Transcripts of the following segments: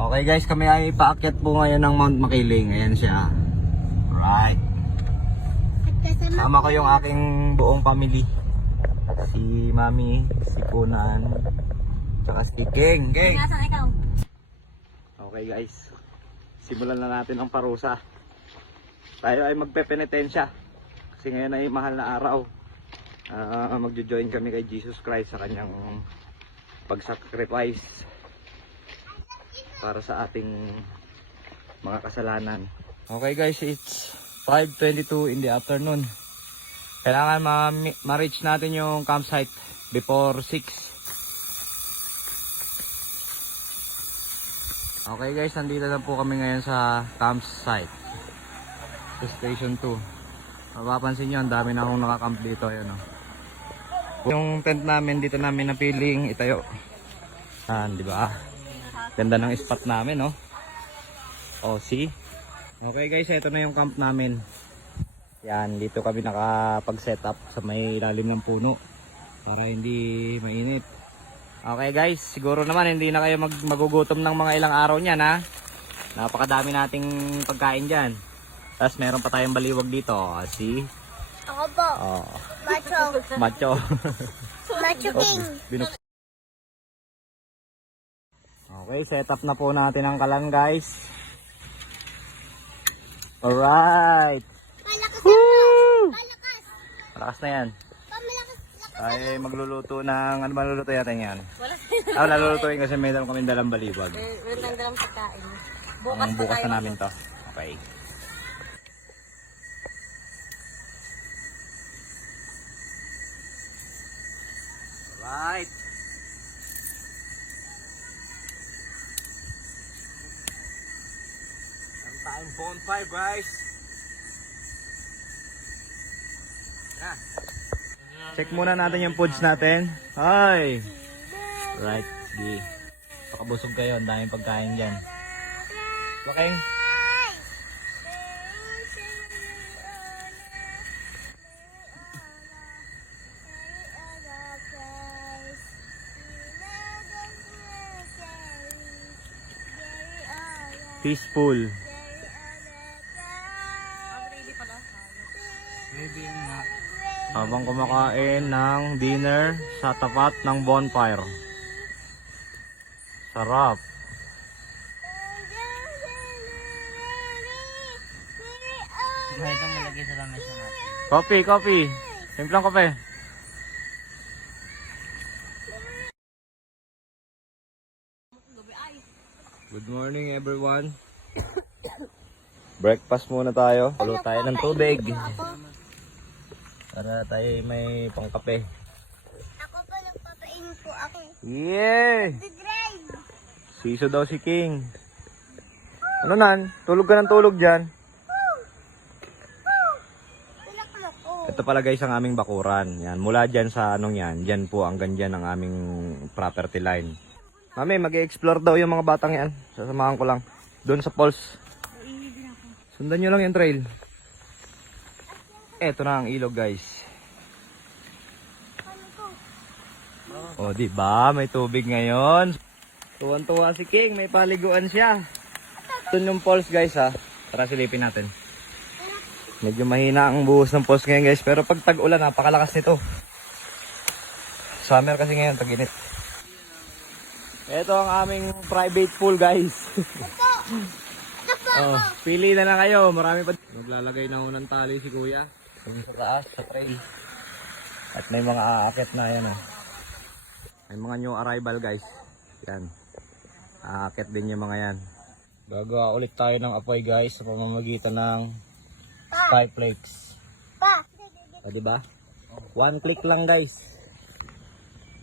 Okay guys, kami ay paakyat po ngayon ng Mount Makiling. Ayan siya. Right. Sama ko yung aking buong family. Si Mami, si Kunan, tsaka si King. King! Okay guys, simulan na natin ang parusa. Tayo ay magpepenitensya. Kasi ngayon ay mahal na araw. Magjo-join kami kay Jesus Christ sa kanyang pag-sacrifice para sa ating mga kasalanan. Okay guys, it's 5:22 in the afternoon. Kailangan ma-reach natin yung campsite before 6. Okay guys, nandito na po kami ngayon sa campsite. Sa station 2. Mapapansin nyo, ang dami na akong nakakamp dito. Ayun, oh. Yung tent namin, dito namin napiling itayo. Di ba? Ganda ng spot namin, no? Oh, see? Okay guys, ito na yung camp namin. Yan, dito kami nakapag-set up sa may ilalim ng puno para hindi mainit. Okay guys, siguro naman hindi na kayo magugutom ng mga ilang araw niyan, ha? Napakadami nating pagkain dyan. Tapos meron pa tayong baliwag dito, see? Ako po. Oh. Macho. Macho. Macho King. Okay, set up na po natin ang kalan guys. Alright. Malakas ako. Malakas. Malakas na yan. Malakas. Ay magluluto ng, ano ba luluto natin yan? Nalulutuin kasi may dalam kami dalang baliwag. Meron dalang pagkain. Bukas na namin to. Okay. Alright. Time bonfire guys. Check muna natin yung foods natin. Hi. Right, di. Pakabusog kayo, ang daming pagkain diyan. Okay. Peaceful. Habang kumakain ng dinner sa tapat ng bonfire. Sarap. Coffee, coffee. Simplang kape. Good morning everyone. Breakfast muna tayo. Tulo tayo ng tubig. Para tayo may pangkape. Ako po nagpapain po ako. Yeah! Drive. Siso daw si King. Ano nan? Tulog ka ng tulog dyan. Tulak mo ko. Ito pala guys ang aming bakuran. Yan, mula dyan sa anong yan. Dyan po hanggang dyan ang aming property line. Mami, mag-explore daw yung mga batang yan. Sasamahan ko lang. Doon sa falls. Sundan nyo lang yung trail. Eto na ang ilog guys. O diba, may tubig ngayon. Tuwan-tuwa si King, may paliguan siya. Doon yung falls guys ha. Tara silipin natin. Medyo mahina ang buhos ng falls ngayon guys. Pero pag tag-ulan, napakalakas nito. Summer kasi ngayon, tag-init. Ito ang aming private pool guys. Oh, pili na lang kayo, marami pa. Maglalagay na ho ng tali si kuya. Sa taas, sa trail. At may mga aakyat na yan. May mga new arrival guys. Yan. Aakyat din yung mga yan. Gagawa ulit tayo ng apoy guys sa pamamagitan ng Skyflakes. Diba? One click lang guys.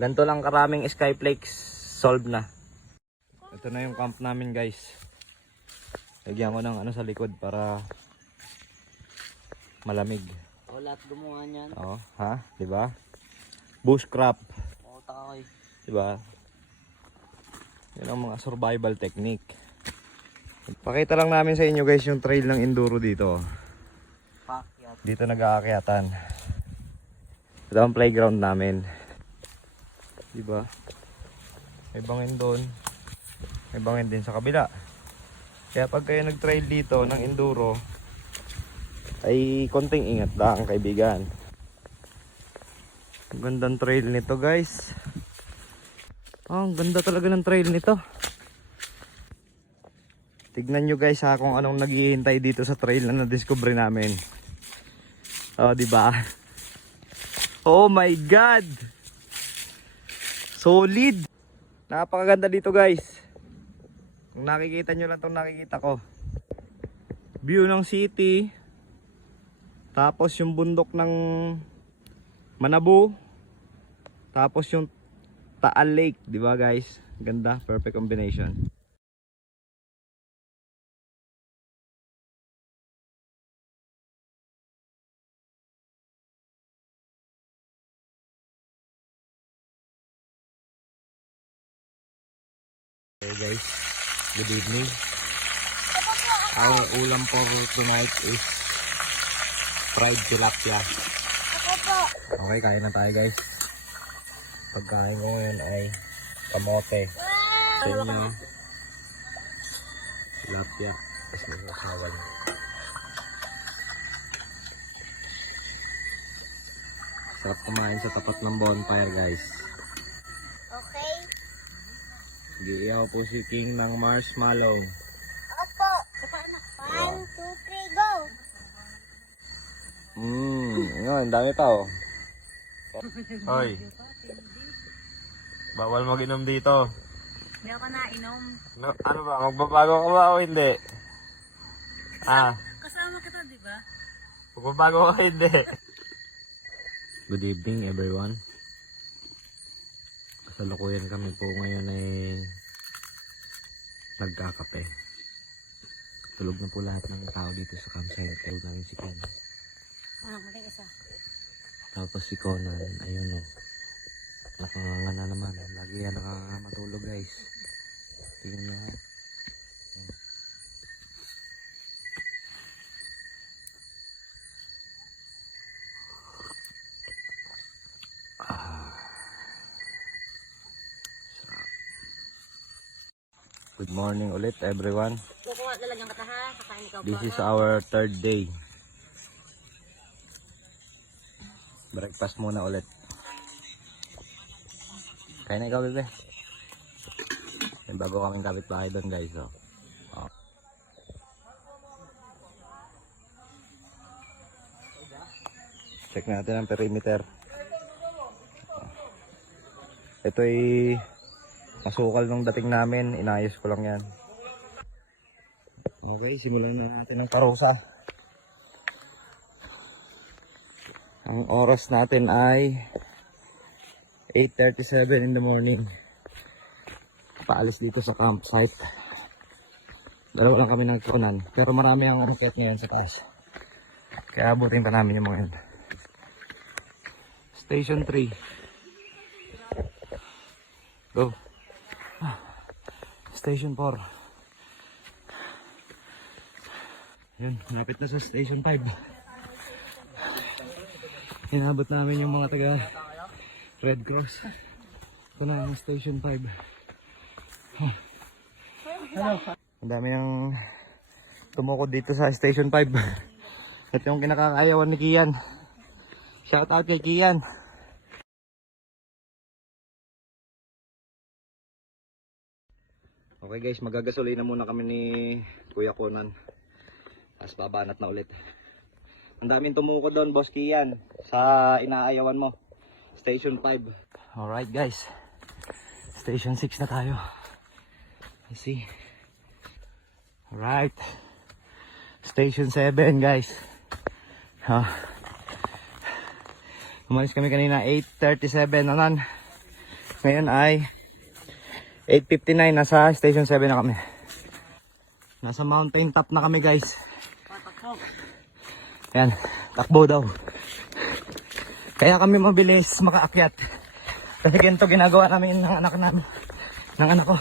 Ganito lang karaming Skyflakes. Solve na. Ito na yung camp namin guys. Lagyan ko ng ano sa likod para malamig. O lahat gumawa niyan. Oh, ha? 'Di ba? Bushcraft. O takoy. 'Di ba? Yan ang mga survival technique. Pakita lang namin sa inyo guys yung trail ng enduro dito. Pakyat. Dito nag-aakyatan. Ito ang playground namin. 'Di ba? May bangin doon. May bangin din sa kabila. Kaya pag kayo nag-trail dito ng enduro, ay konting ingat lang kaibigan. Ang gandang trail nito guys. Ang ganda talaga ng trail nito. Tignan nyo guys ha kung anong naghihintay dito sa trail na na-discover namin. Oh, di ba? Oh my god. Solid. Napakaganda dito guys. Kung nakikita nyo lang 'tong nakikita ko. View ng city. Tapos yung bundok ng Manabu. Tapos yung Taal Lake, di ba guys? Ganda, perfect combination. Okay guys, good evening. Our ulam for tonight is fried tilapia. Ako po. Okay, kain na tayo guys. Pagkain ko ngayon ay kamote. Sa inyo, tilapia. Tapos may kasawan. Sarap kumain sa tapat ng bonfire guys. Okay. Giiyaw po si King ng marshmallow. Ako po. 1, 2, 3, go. Ang dami tao. Hoy. Bawal mag-inom dito. Hindi ako nainom. No, ano ba? Magbabago ka ba o hindi? Kasama kita, di ba? Magbabago ka hindi? Good evening everyone. Kasalukuyan kami po ngayon ay nagkakape. Tulog na po lahat ng tao dito sa campsite. Tulog namin si Ken. Ano, mating isa. Tapos si Conan, ayun o. Nakanganga na naman. Lagi yan nakamatulog guys. Tingnan nyo ha. Good morning ulit everyone. Kukuha lalagyan kita ha. Kakain ikaw This is our third day. Breakfast muna ulit. Kain na ikaw bebe. May bago kaming kapitbahay doon guys. Oh. Check natin ang perimeter. Ito ay masukal nung dating namin. Inayos ko lang yan. Okay, simulan na natin ang karusa. Ang oras natin ay 8:37 in the morning. Paalis dito sa campsite. Dalawa lang kami nagkunan. Pero marami ang rocket ngayon sa taas. Kaya abutin pa namin yung mga yun. Station 3. Go. Station 4. Yun, malapit na sa Station 5. Inabot namin yung mga taga Red Cross. Ito na yung Station 5. Ang dami ng tumukod dito sa Station 5. Ito yung kinakakayawan ni Kian. Shout out kay Kian. Okay guys, magagasolina muna kami ni Kuya Conan. Tapos babanat na ulit. Ang daming tumukod doon, Boss Kian, sa inaayawan mo. Station 5. Alright guys. Station 6 na tayo. You see. Alright. Station 7 guys. Umalis kami kanina 8:37 naman. Ngayon ay 8:59, nasa Station 7 na kami. Nasa mountain top na kami guys. Ayan, takbo daw. Kaya kami mabilis makaakyat. Kasi ganito ginagawa namin ng anak ko.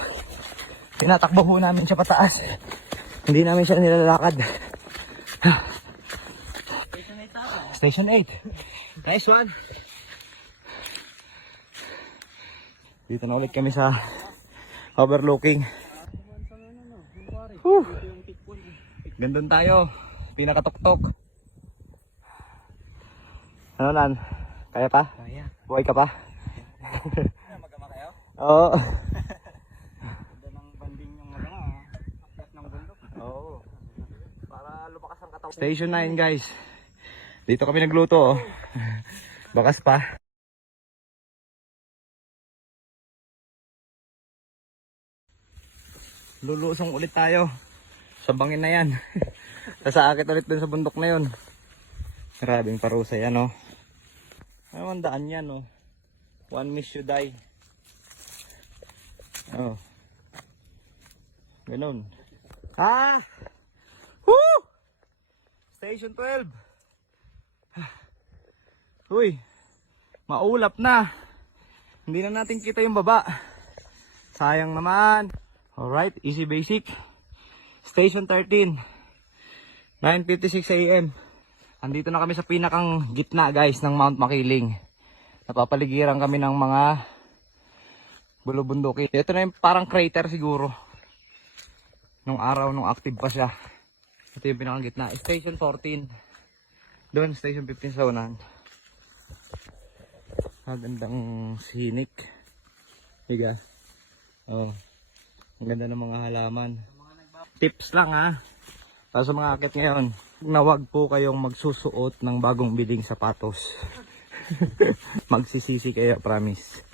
Tinatakbo po namin siya pataas. Hindi namin siya nilalakad. Station 8. Nice one. Dito na ulit kami sa overlooking. Whew. Gandun tayo. Pinakatuktok. Ano nan? Kaya pa? Kaya. Buhay ka pa? Magkama kayo? Oo. Ganda ng banding yung magkama. Akyat ng bundok. Oo. Para lumakas ang katawan. Station 9 guys. Dito kami nagluto oh. Bakas pa. Lulusong ulit tayo. Sa bangin na yan. Sasaakit ulit dun sa bundok na yun. Maraming parusa yan oh. Ano ang daan yan oh. One miss you die. Oh. Ganun. Ah! Woo! Station 12. Uy. Maulap na. Hindi na natin kita yung baba. Sayang naman. Alright, easy basic. Station 13. 9:56 AM. Andito na kami sa pinakang gitna guys ng Mount Makiling. Napapaligiran kami ng mga bulubundukin. Ito na yung parang crater siguro. Nung araw, nung active pa siya. Ito yung pinakang gitna. Station 14. Doon, Station 15 sa unahan. Magandang sinik. Higa. Oh. Ang ganda ng mga halaman. Tips lang ha. Para sa mga akit ngayon, na wag po kayong magsusuot ng bagong biling sapatos. Magsisisi kayo, promise.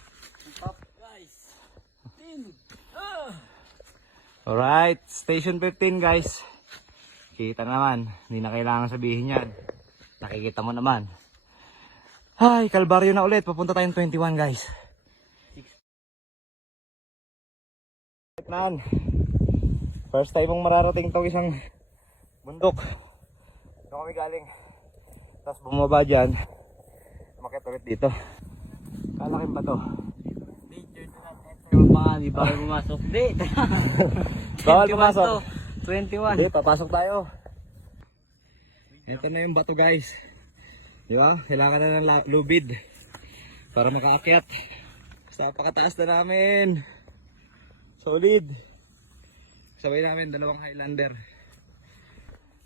Top guys. Alright, station 15 guys. Kita naman, hindi na kailangan sabihin yan. Nakikita mo naman. Ay, Kalbaryo na ulit. Papunta tayong 21 guys. Man, first time mong mararating itong isang bundok. Doon kami galing. Tapos bumaba dyan. Makit ulit dito. Kalaking ba to? Di ba kayo pumasok? Di. Bawal pumasok. 21. Hindi, papasok tayo. Ito na yung bato guys. Di ba? Kailangan na ng lubid para makaakyat. Sa pakataas na namin. Solid. Sabay namin dalawang Highlander.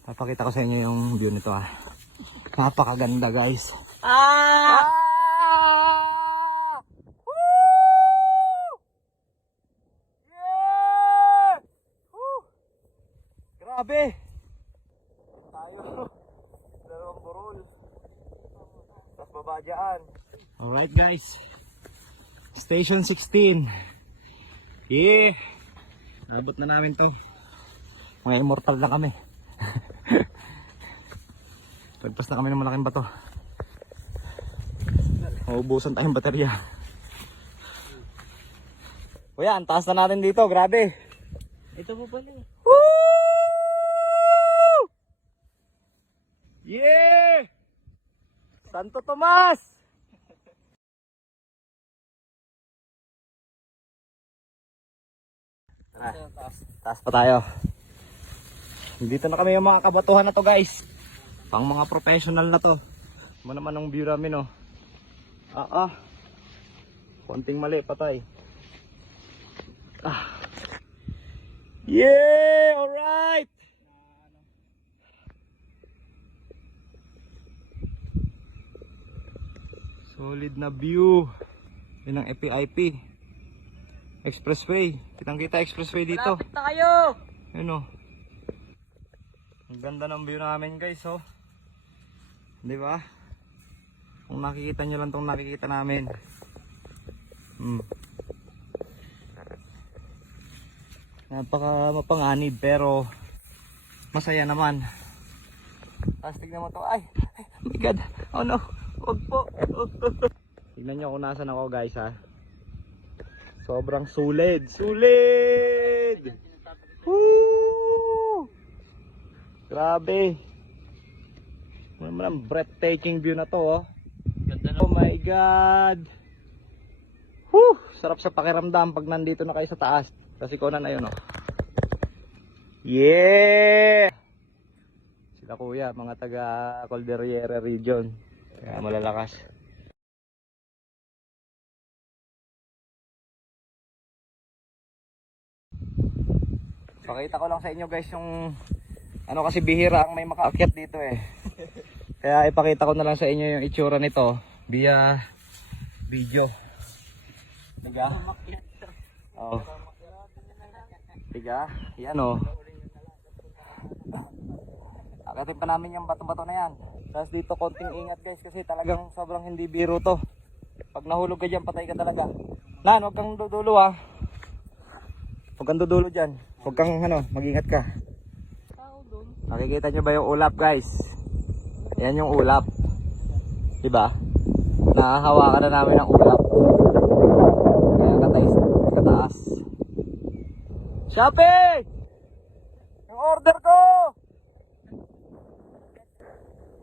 Papakita ko sa inyo yung view nito ah. Napakaganda guys. Ah! Woo! Yeah! Woo! Grabe! Tayo. Dalawang burol. Tapos baba dyan. Alright guys. Station 16. Yeah! Nabot na namin to. Mga immortal na kami. Pagpas na kami ng malaking bato. Maubusan tayong baterya. Kuya, ang taas na natin dito. Grabe. Ito po pala. Woo! Yeah! Santo Tomas! Taas pa tayo. Dito na kami yung mga kabatuhan na to guys. Pang mga professional na to. Ano naman ang view namin oh. Konting mali patay. Yeah! Alright! Solid na view. Yun ang FPIP Expressway. Kitang kita expressway dito. Lapit na kayo! Yun oh. Ang ganda ng view namin guys oh. Di ba? Kung nakikita nyo lang tong nakikita namin. Napaka mapanganib pero masaya naman. Tapos tignan mo to. Ay, oh my god. Oh no. Huwag po. Tignan nyo kung nasan ako guys ha. Sobrang sulit. Sulit! Woo! Grabe. Ano naman ang breathtaking view na to oh. Ganda na. Oh my god. Whew! Sarap sa pakiramdam pag nandito na kayo sa taas. Kasi konan na yun oh. Yeah! Sila kuya, mga taga Calderiera region. Kaya malalakas. Pakita ko lang sa inyo guys yung ano kasi bihira ang may makaakyat dito eh. Kaya ipakita ko na lang sa inyo yung itsura nito via video. Diga? Oh. Diga? Yan oh. Akitin pa namin yung bato-bato na yan. Tapos dito konting ingat guys kasi talagang sobrang hindi biro to. Pag nahulog ka dyan patay ka talaga. Nan, huwag kang dudulo ha. Huwag kang dudulo dyan. Huwag kang mag-ingat ka. Nakikita nyo ba yung ulap guys? Yan yung ulap. Diba? Nakahawakan na namin ang ulap. Kaya kataas. Shopping! Yung order ko!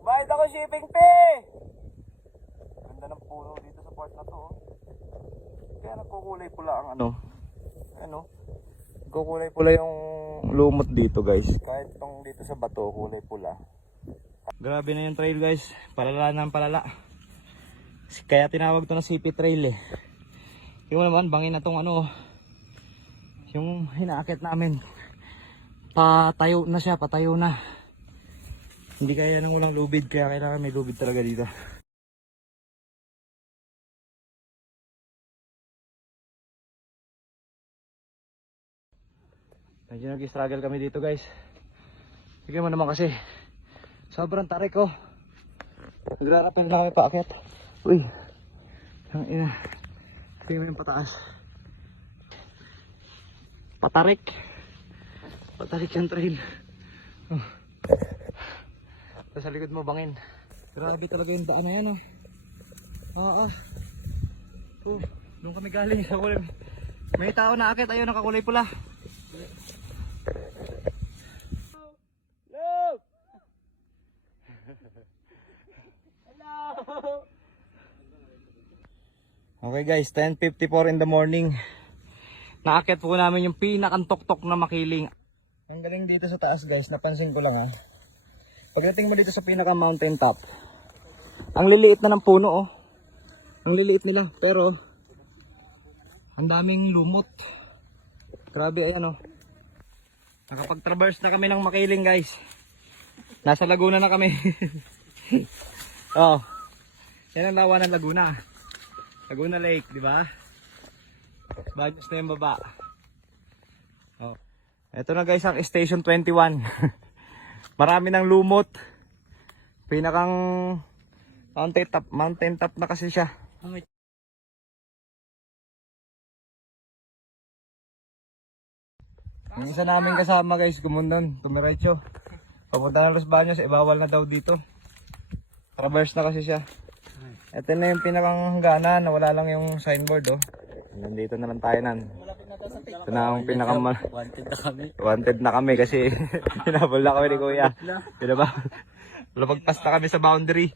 Bayad ako shipping fee! Ganda ng puno dito sa part na to. Kaya nagkukulay pula ang kukulay pula yung lumot dito guys. Kahit itong dito sa bato, kulay pula. Grabe na yung trail guys. Palala ng palala. Kaya tinawag to na CP trail eh. Yung naman, bangin na tong yung hinaakit namin. Patayo na siya, patayo na. Hindi kaya nang walang lubid, kaya kailangan may lubid talaga dito. Medyo nag-struggle kami dito guys. Sige mo naman kasi sobrang tarik oh. Nagrarapel na kami paakyat. Uy, ang ina. Sige mo yung pataas. Patarik yung trail. Oh. Sa likod mo bangin. Grabe talaga yung daan na yan oh. Oh, doon kami galing sa kulay. May tao na akit, ayun nakakulay pula. Okay guys, 10:54 in the morning. Naakyat po namin yung pinakantoktok na makiling. Ang galing dito sa taas guys, napansin ko lang ha. Pagdating mo dito sa pinaka mountain top, ang liliit na ng puno oh. Ang liliit nila, pero ang daming lumot. Grabe ayan oh. Nakapag-traverse na kami ng makiling guys. Nasa Laguna na kami. Oh. Yan ang lawa ng Laguna. Laguna Lake, di ba? Banyos na yung baba. Oh. Ito na guys ang Station 21. Marami ng lumot. Pinakang mountain top na kasi siya. Yung isa namin kasama guys, gumundan, tumiretso. Papunta ng Los Baños, bawal na daw dito. Traverse na kasi siya. Ito na yung pinakang hangganan, wala lang yung signboard oh. Nandito na lang tayo nan. Ito na ang wanted na kami kasi pinabol na kami ni Kuya. Diba ba? Lapagpas na kami sa boundary.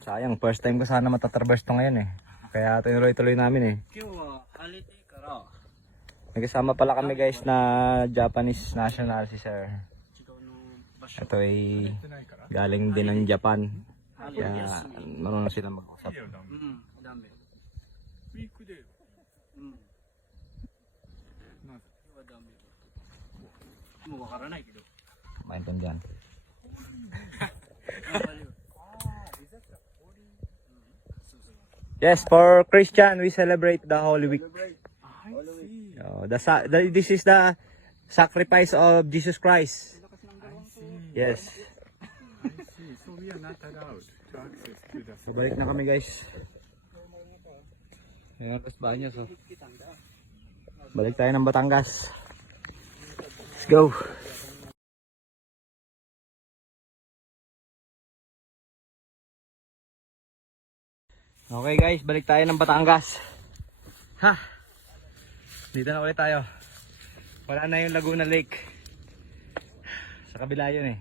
Sayang, first time ko sana matatraverse to ngayon eh. Kaya tinuloy-tuloy namin eh. Nagkasama pala kami guys na Japanese national si Sir. Ito ay galing din ng Japan. Kaya marunong sila mag-usap. Maintindihan. Yes, for Christian we celebrate the Holy Week. This is the sacrifice of Jesus Christ. Yes. So we are not allowed to access to the So, balik na kami guys. Ayan, Los Baños oh. Balik tayo ng Batangas. Let's go. Okay guys, balik tayo ng Batangas. Ha! Dito na ulit tayo. Wala na yung Laguna Lake. Sa kabila yun eh.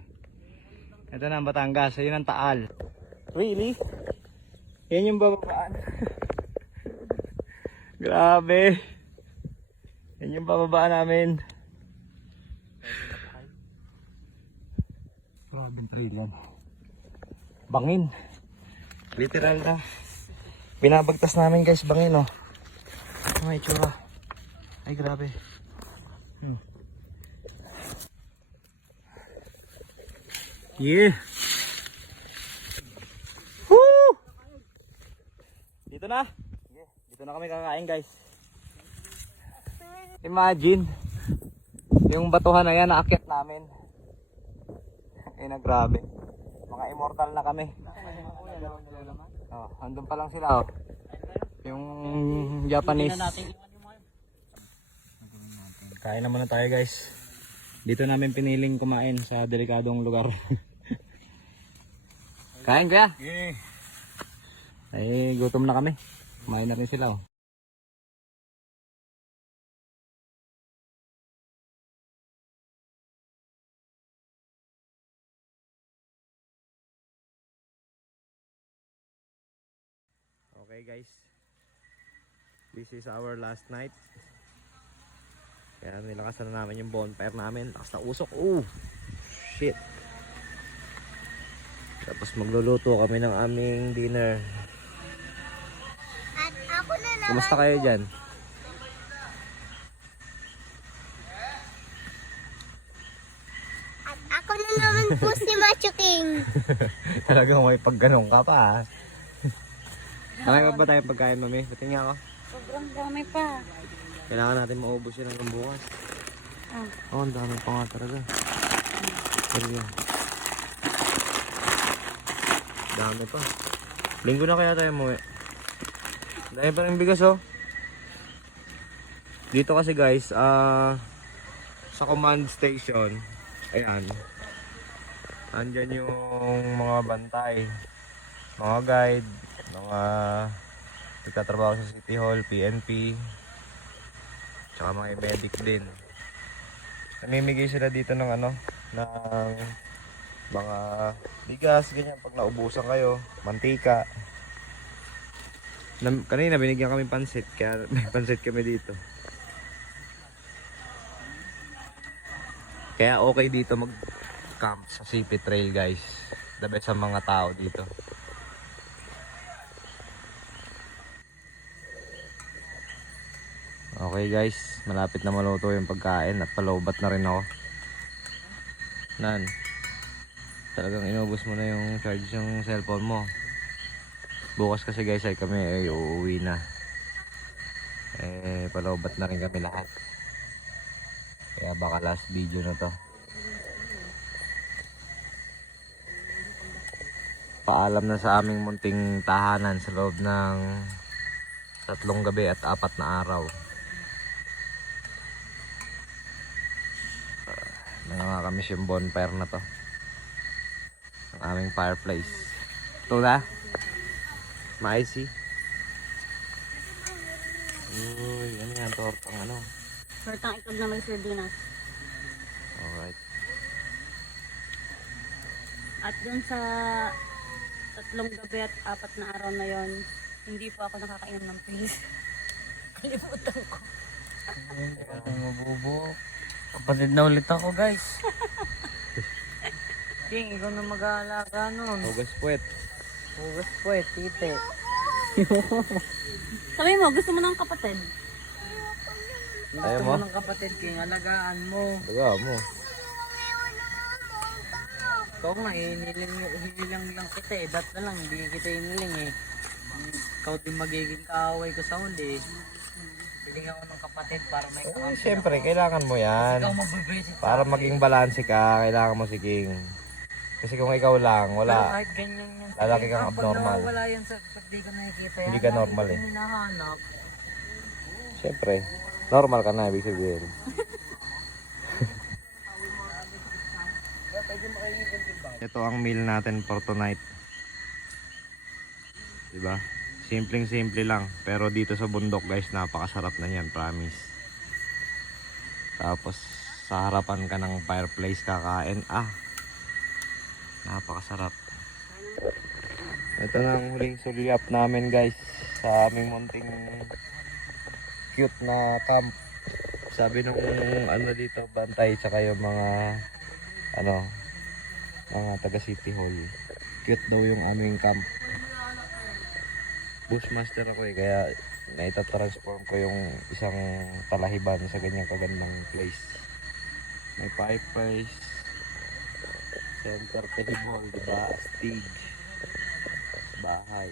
Ito na ang Batangas. Ayun ang Taal. Really? Yan yung bababaan. Grabe. Yan yung bababaan namin. Grabing trail yan. Bangin. Literal na. Binabagtas namin guys, bangin oh. May tsura. Ay, grabe. Yeah. Woo! Dito na. Dito na kami kakain, guys. Imagine, yung batuhan na yan, naakyat namin. Ay na, grabe. Mga immortal na kami. Oh, andun pa lang sila, oh. Yung Japanese. Kain na muna tayo, guys. Dito namin piniling kumain sa delikadong lugar. Kain kaya? Ay, gutom na kami. Kumain na rin sila, oh. Okay, guys. This is our last night. Kaya nilakasan na namin yung bonfire namin. Lakas na usok. Oh! Shit! Tapos magluluto kami ng aming dinner. At ako na naman Kumusta kayo dyan? At ako na naman po si Macho King. Talagang may pagganong ka pa, ha? Nakaya ba tayong pagkain, mami? Patingin ako. Sobrang dami pa. Kailangan natin maubos yun hanggang bukas. Oo, ang dami pa nga talaga. Sige. Dami pa. Linggo na kaya tayo umuwi. Dahil pa rin bigas, oh. Dito kasi, guys, sa command station, ayan, andyan yung mga bantay, mga guide, mga nagtatrabaho sa City Hall, PNP, tsaka mga medic din. Namimigay sila dito ng ano, ng mga bigas, ganyan, pag naubusan kayo, mantika. Kanina binigyan kami pansit, kaya may pansit kami dito. Kaya okay dito mag-camp sa CP Trail, guys. The best sa mga tao dito. Okay, guys, malapit na maluto yung pagkain at palaubat na rin ako. Nan, talagang inubos mo na yung charge yung cellphone mo. Bukas kasi, guys, ay kami ay uuwi na. Palaubat na rin kami lahat. Kaya baka last video na to. Paalam na sa aming munting tahanan sa loob ng 3 gabi at 4 na araw. Nakakamiss yung bonfire na to. Ang aming fireplace. Ito na. Ma-icy. Uy, ano yan? Tortang ano? Tortang itlog na may sardinas. Alright. At dun sa 3 gabi at 4 na araw na yon, hindi po ako nakakainom ng pills. Kalimutan ko. Hindi ka tayo mabubo. Kapatid na ulit ako, guys. King, ikaw na mag-aalaga nun. Hugas puwet. Hugas po eh, tite. Sabi mo, gusto mo ng kapatid? Ayaw Gusto mo? mo ng kapatid, King, alagaan mo. Baga mo. Ikaw nga eh, hinilang lang kita eh. Dat na lang, hindi kita hiniling eh. Ikaw din magiging kaaway ko sa huli. Biling ako ng kapatid para may kakampi. Siyempre, kailangan mo yan. Ikaw mabibisit Para maging balanse ka, kailangan mo si King. Kasi kung ikaw lang, Pero wala. kahit ganyan yan. Lalaki kang abnormal. Pag nawawala yan sa pag di ko nakikita yan. Hindi ka normal eh. Hinahanap. Siyempre, normal ka na, ibig sabihin. Ito ang meal natin for tonight. Diba? Simpleng-simple lang. Pero dito sa bundok, guys, napakasarap na yan, promise. Tapos, sa harapan ka ng fireplace kakain. Napakasarap. Ito na ang huling sulyap namin, guys, sa aming munting cute na camp. Sabi nung ano dito, bantay, tsaka yung mga mga taga City Hall, cute daw yung aming camp. Bushmaster ako eh, kaya na itatransform ko yung isang talahiban sa ganyang kagandang place. May fireplace, center table, diba? Stage, bahay.